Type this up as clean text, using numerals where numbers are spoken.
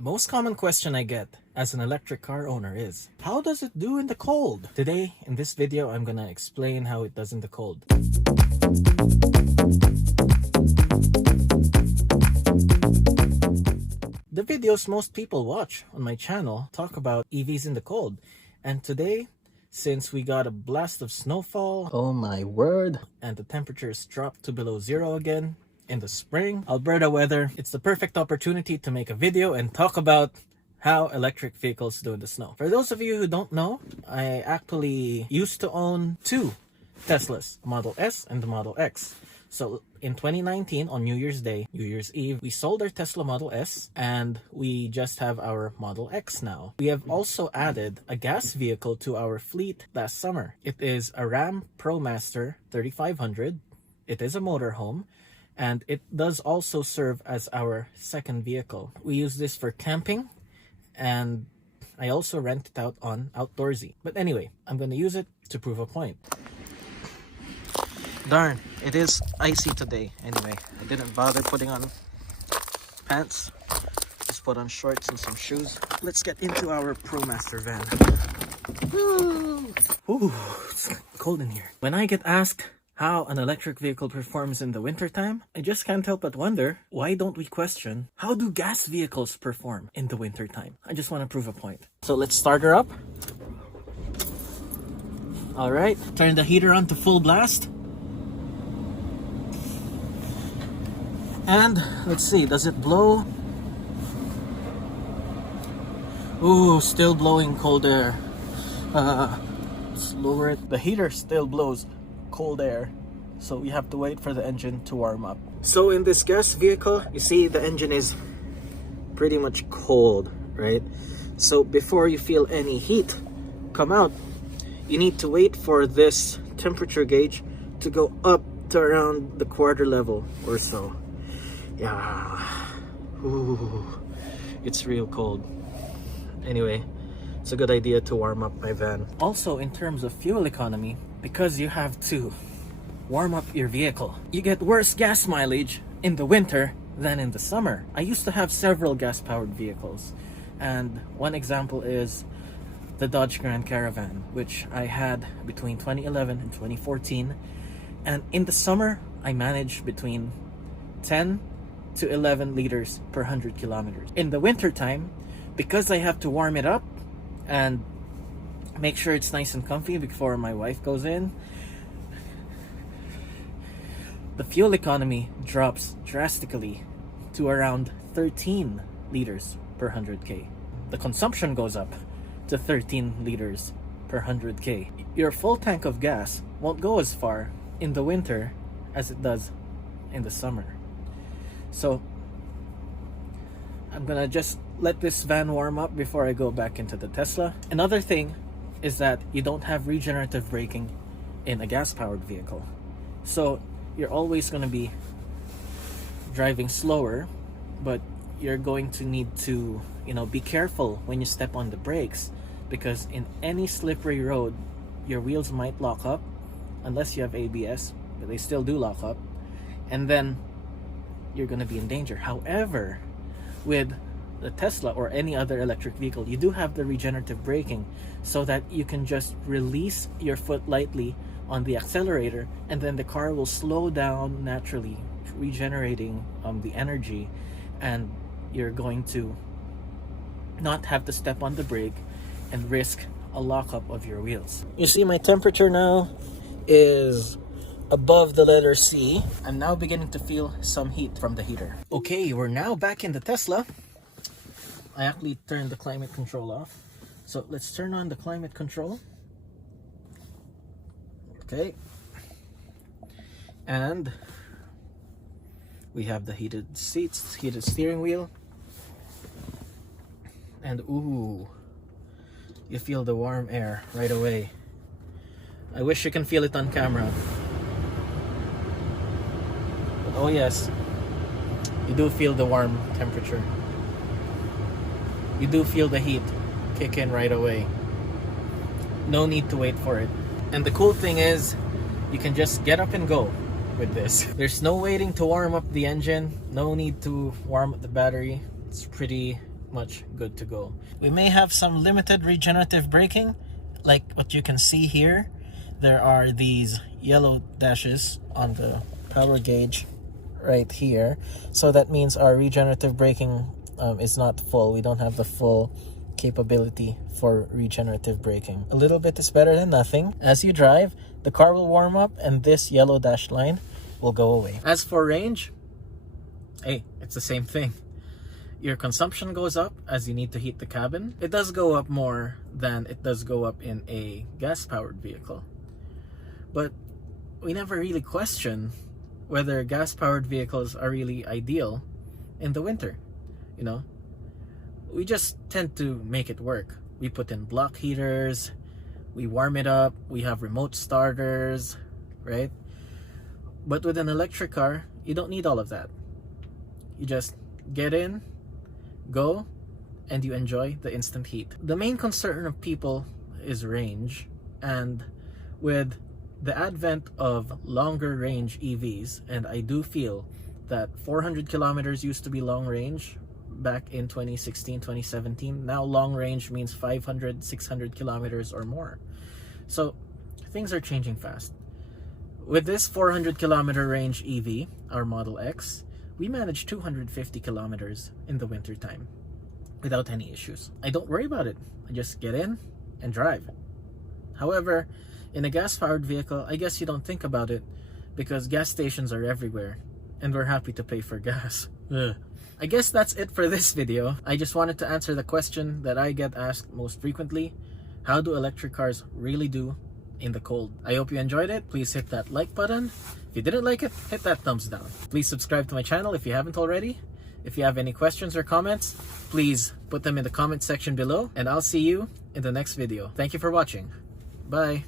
The most common question I get as an electric car owner is, how does it do in the cold? Today, in this video, I'm gonna explain how it does in the cold. The videos most people watch on my channel talk about EVs in the cold. And today, since we got a blast of snowfall, oh my word, and the temperatures dropped to below zero again in the spring, Alberta weather, it's the perfect opportunity to make a video and talk about how electric vehicles do in the snow. For those of you who don't know, I actually used to own two Teslas, Model S and the Model X. So in 2019, on New Year's Day, New Year's Eve, we sold our Tesla Model S and we just have our Model X now. We have also added a gas vehicle to our fleet last summer. It is a Ram ProMaster 3500. It is a motorhome and it does also serve as our second vehicle. We use this for camping and I also rent it out on Outdoorsy. But anyway, I'm going to use it to prove a point. Darn, it is icy today. Anyway, I didn't bother putting on pants. Just put on shorts and some shoes. Let's get into our ProMaster van. Woo! Ooh, it's cold in here. When I get asked how an electric vehicle performs in the wintertime, I just can't help but wonder, why don't we question, how do gas vehicles perform in the wintertime? I just want to prove a point. So let's start her up. Alright, turn the heater on to full blast. And let's see, does it blow? Ooh, still blowing cold air. Let's lower it. The heater still blows cold air, so we have to wait for the engine to warm up. So in this gas vehicle, you see the engine is pretty much cold, right? So before you feel any heat come out, you need to wait for this temperature gauge to go up to around the quarter level or so. Yeah, ooh, it's real cold. Anyway, it's a good idea to warm up my van. Also, in terms of fuel economy, because you have to warm up your vehicle, you get worse gas mileage in the winter than in the summer. I used to have several gas-powered vehicles, and one example is the Dodge Grand Caravan, which I had between 2011 and 2014. And in the summer, I managed between 10 to 11 liters per 100 kilometers. In the winter time, because I have to warm it up and make sure it's nice and comfy before my wife goes in, the fuel economy drops drastically to around 13 liters per 100k. The consumption goes up to 13 liters per 100k. Your full tank of gas won't go as far in the winter as it does in the summer. So I'm gonna just let this van warm up before I go back into the Tesla. Another thing is that you don't have regenerative braking in a gas-powered vehicle. So you're always gonna be driving slower, but you're going to need to, be careful when you step on the brakes, because in any slippery road, your wheels might lock up, unless you have ABS, but they still do lock up, and then you're going to be in danger. However, with the Tesla or any other electric vehicle, you do have the regenerative braking, so that you can just release your foot lightly on the accelerator, and then the car will slow down naturally, regenerating the energy, and you're going to not have to step on the brake and risk a lockup of your wheels. You see my temperature now is above the letter C. I'm now beginning to feel some heat from the heater. Okay, we're now back in the Tesla. I actually turned the climate control off. So let's turn on the climate control. Okay. And we have the heated seats, heated steering wheel. And ooh, you feel the warm air right away. I wish you can feel it on camera. Oh yes, you do feel the warm temperature. You do feel the heat kick in right away. No need to wait for it. And the cool thing is, you can just get up and go with this. There's no waiting to warm up the engine, no need to warm up the battery. It's pretty much good to go. We may have some limited regenerative braking, like what you can see here. There are these yellow dashes on the power gauge right here. So that means our regenerative braking is not full. We don't have the full capability for regenerative braking. A little bit is better than nothing. As you drive, the car will warm up and this yellow dash line will go away. As for range, hey, it's the same thing. Your consumption goes up as you need to heat the cabin. It does go up more than it does go up in a gas-powered vehicle. But we never really question whether gas-powered vehicles are really ideal in the winter. You know, we just tend to make it work. We put in block heaters, we warm it up, we have remote starters, right? But with an electric car, you don't need all of that. You just get in, go, and you enjoy the instant heat. The main concern of people is range, and with the advent of longer range EVs, and I do feel that 400 kilometers used to be long range back in 2016, 2017. Now long range means 500, 600 kilometers or more. So things are changing fast. With this 400 kilometer range EV, our Model X, we manage 250 kilometers in the winter time without any issues. I don't worry about it. I just get in and drive. However, in a gas-powered vehicle, I guess you don't think about it because gas stations are everywhere and we're happy to pay for gas. Ugh. I guess that's it for this video. I just wanted to answer the question that I get asked most frequently. How do electric cars really do in the cold? I hope you enjoyed it. Please hit that like button. If you didn't like it, hit that thumbs down. Please subscribe to my channel if you haven't already. If you have any questions or comments, please put them in the comment section below, and I'll see you in the next video. Thank you for watching. Bye.